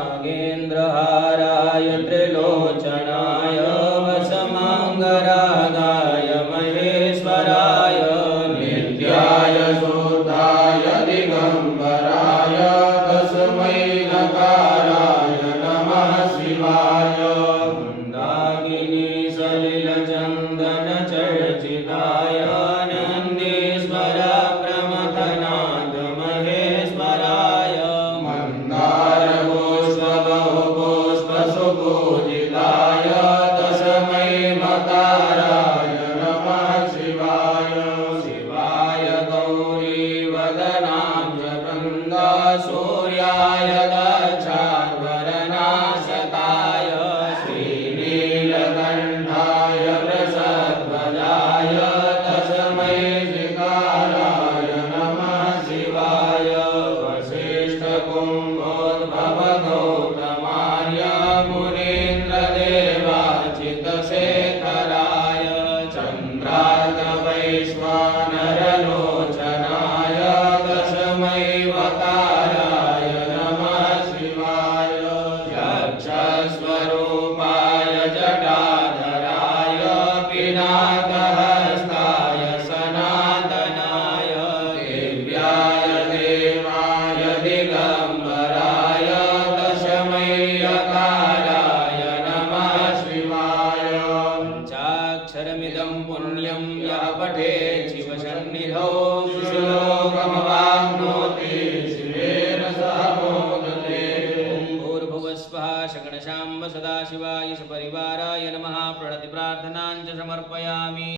नागेन्द्रहाराय त्रिलोचनाय वसमांगरागाय महेश्वराय नित्याय शुद्धाय दिगंबराय तस्मै नकाराय नमः शिवाय मंदाकिनी सलिलचंदन चर्चिताय नंदीश्वर प्रमथनाथ महेश्वराय मंदार पुष्प बहु पुष्प सुपूजिताय तस्मै मकाराय नमः शिवाय शिवाय गौरी वदनाब्ज वृंदा सूर्याय दक्षाध्वरनाशकाय श्रीनीलकण्ठाय वृषध्वजाय तस्मै शिकाराय नमः शिवाय वसिष्ठकुम्भोद्भव गौतमार्य मुनीन्द्रदेवाचितशेखराय चन्द्रार्कवैश्वानरलोचनाय तस्मै वकाराय नमः शिवाय यक्षस्वरूपाय जटाधराय पिनाकहस्ताय सनातनाय दिव्याय देवाय दिगंबराय तस्मै यकाराय नमः शिवाय पंचाक्षरमिदं पुण्यं यः पठेत् शिवसन्निधौ श्लोकमवाप्नोति शिवेन सह मोदते ॐ भूर्भुवस्वः शगणशाम्ब सदाशिवाय सपरिवाराय नमः प्रणतिप्रार्थनां च समर्पयामि।